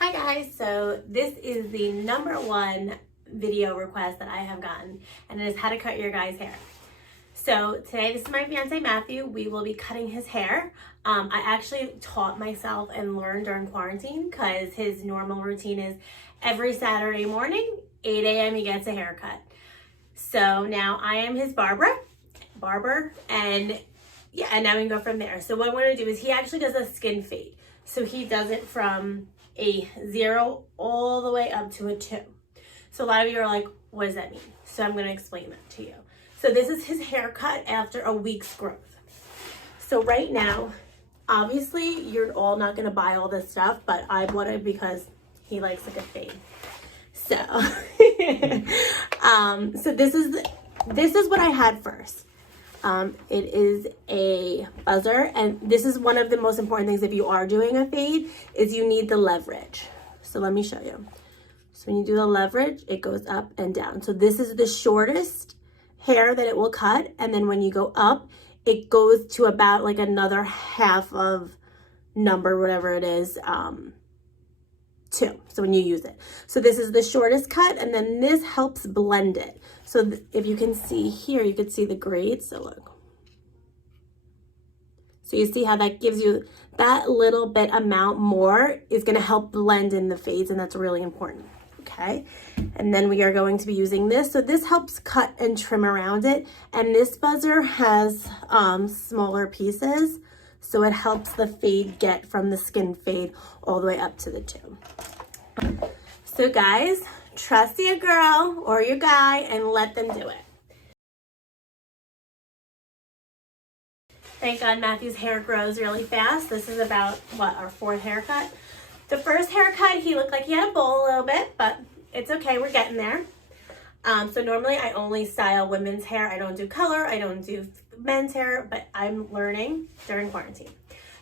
Hi guys, so this is the #1 video request that I have gotten, and it is how to cut your guy's hair. So today, this is my fiance Matthew. We will be cutting his hair. I actually taught myself and learned during quarantine because his normal routine is every Saturday morning, 8 a.m. he gets a haircut. So now I am his barber, and yeah, and now we can go from there. So what I'm going to do is he actually does a skin fade. So he does it from a 0 all the way up to a 2. So a lot of you are like, what does that mean? So I'm going to explain that to you. So this is his haircut after a week's growth. So right now, obviously you're all not going to buy all this stuff, but I bought it because he likes a good fade. So, so this is what I had first. It is a buzzer, and this is one of the most important things if you are doing a fade, is you need the leverage. So let me show you. So when you do the leverage, it goes up and down. So this is the shortest hair that it will cut, and then when you go up, it goes to about like another half of number, whatever it is, 2. So when you use it. So this is the shortest cut, and then this helps blend it. So if you can see here, you can see the grades. So look. So you see how that gives you that little bit amount more is going to help blend in the fades, and that's really important. Okay. And then we are going to be using this. So this helps cut and trim around it. And this buzzer has smaller pieces. So it helps the fade get from the skin fade all the way up to the 2. So guys, trust your girl or your guy and let them do it. Thank God Matthew's hair grows really fast. This is about, what, our 4th haircut? The first haircut, he looked like he had a bowl a little bit, but it's okay, we're getting there. So normally I only style women's hair. I don't do color, I don't do men's hair, but I'm learning during quarantine.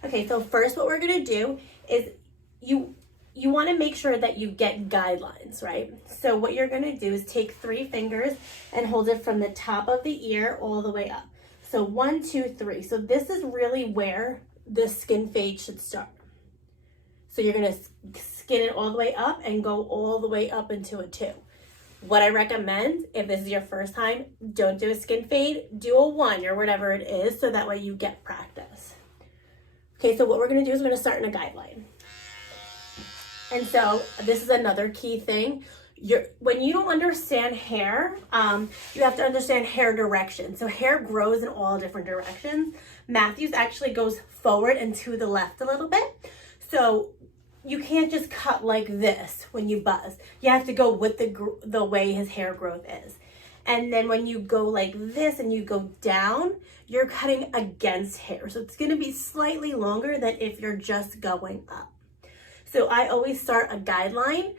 Okay, so first what we're gonna do is you want to make sure that you get guidelines, right? So what you're going to do is take 3 fingers and hold it from the top of the ear all the way up. So 1, 2, 3. So this is really where the skin fade should start. So you're going to skin it all the way up and go all the way up into a 2. What I recommend, if this is your first time, don't do a skin fade, do a 1 or whatever it is, so that way you get practice. Okay, so what we're going to do is we're going to start in a guideline. And so this is another key thing. When you don't understand hair, you have to understand hair direction. So hair grows in all different directions. Matthew's actually goes forward and to the left a little bit. So you can't just cut like this when you buzz. You have to go with the way his hair growth is. And then when you go like this and you go down, you're cutting against hair. So it's gonna be slightly longer than if you're just going up. So I always start a guideline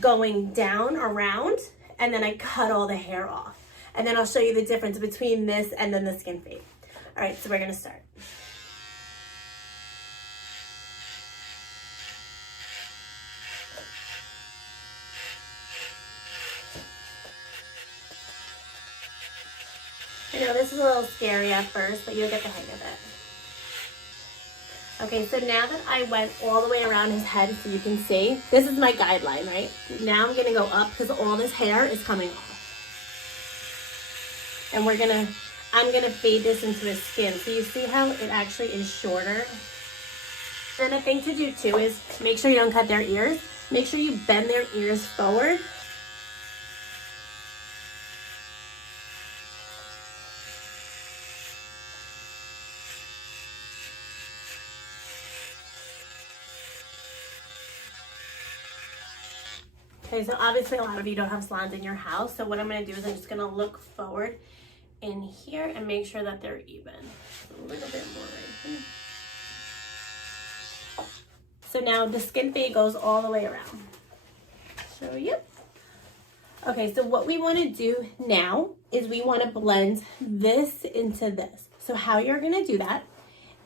going down around, and then I cut all the hair off. And then I'll show you the difference between this and then the skin fade. All right, so we're gonna start. I know this is a little scary at first, but you'll get the hang of it. Okay, so now that I went all the way around his head, so you can see, this is my guideline, right? Now I'm gonna go up because all this hair is coming off. And I'm gonna fade this into his skin. So you see how it actually is shorter? And a thing to do too is make sure you don't cut their ears. Make sure you bend their ears forward. Okay, so obviously a lot of you don't have salons in your house. So what I'm gonna do is I'm just gonna look forward in here and make sure that they're even. A little bit more right here. So now the skin fade goes all the way around. So yep. Okay, so what we wanna do now is we wanna blend this into this. So how you're gonna do that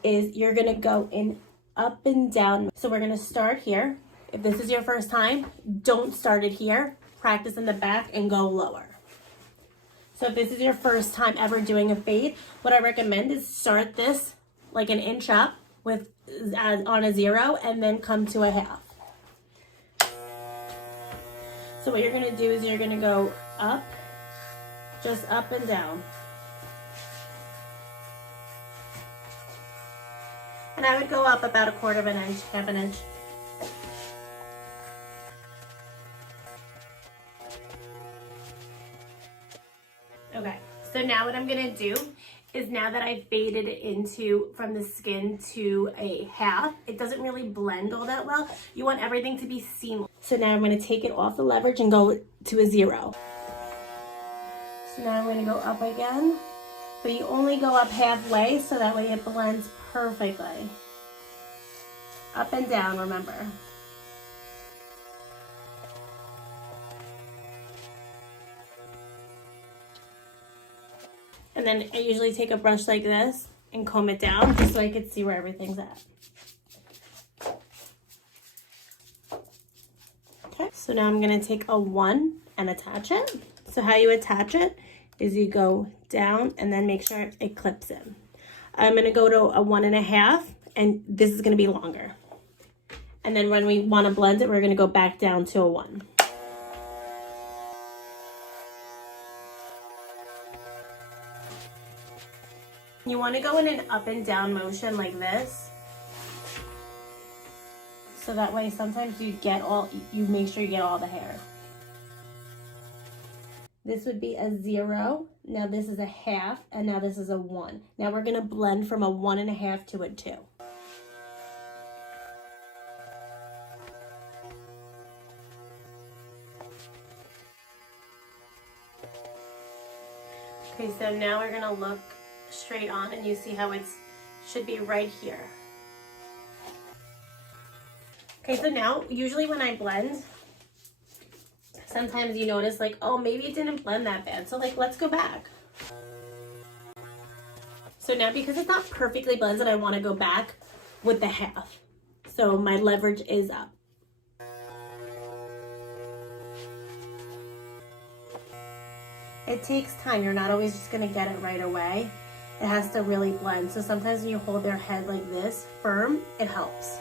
is you're gonna go in up and down. So we're gonna start here. If this is your first time, don't start it here. Practice in the back and go lower. So if this is your first time ever doing a fade, what I recommend is start this like an inch up with on a 0 and then come to a half. So what you're gonna do is you're gonna go up, just up and down. And I would go up about 1/4 of an inch, 1/2 an inch. Okay, so now what I'm gonna do is, now that I've faded it into from the skin to a half, it doesn't really blend all that well. You want everything to be seamless. So now I'm gonna take it off the leverage and go to a 0. So now I'm gonna go up again, but you only go up halfway so that way it blends perfectly. Up and down, remember. And then I usually take a brush like this and comb it down just so I can see where everything's at. Okay, so now I'm gonna take a 1 and attach it. So how you attach it is you go down and then make sure it clips in. I'm gonna go to a 1 1/2, and this is gonna be longer. And then when we wanna blend it, we're gonna go back down to a 1. You want to go in an up and down motion like this. So that way sometimes you make sure you get all the hair. This would be a 0. Now this is a 1/2, and now this is a 1. Now we're going to blend from a 1 1/2 to a 2. Okay, so now we're going to look straight on, and you see how it should be right here. Okay, so now usually when I blend, sometimes you notice like, oh, maybe it didn't blend that bad. So like, let's go back. So now because it's not perfectly blended, I want to go back with the 1/2. So my leverage is up. It takes time. You're not always just going to get it right away. It has to really blend. So sometimes when you hold their head like this firm, it helps.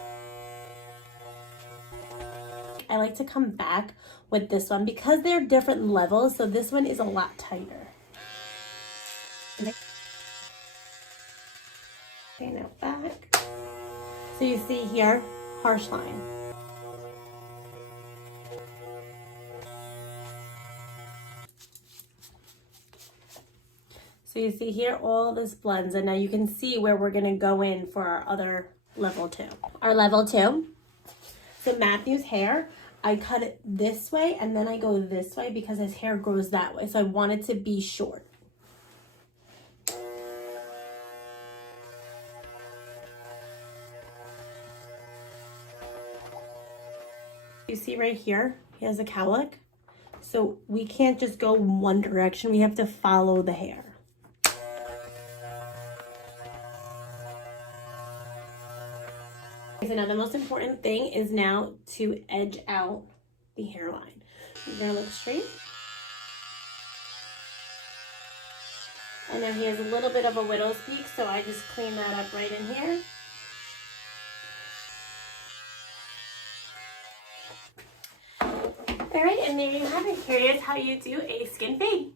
I like to come back with this one because they're different levels. So this one is a lot tighter. Okay, now back. So you see here, harsh line. So you see here, all this blends, and now you can see where we're gonna go in for our other level 2. Our level 2, so Matthew's hair, I cut it this way and then I go this way because his hair grows that way. So I want it to be short. You see right here, he has a cowlick. So we can't just go one direction, we have to follow the hair. So now the most important thing is now to edge out the hairline. You're gonna look straight. And then he has a little bit of a widow's peak, so I just clean that up right in here. All right, and there you have it. Here is how you do a skin fade.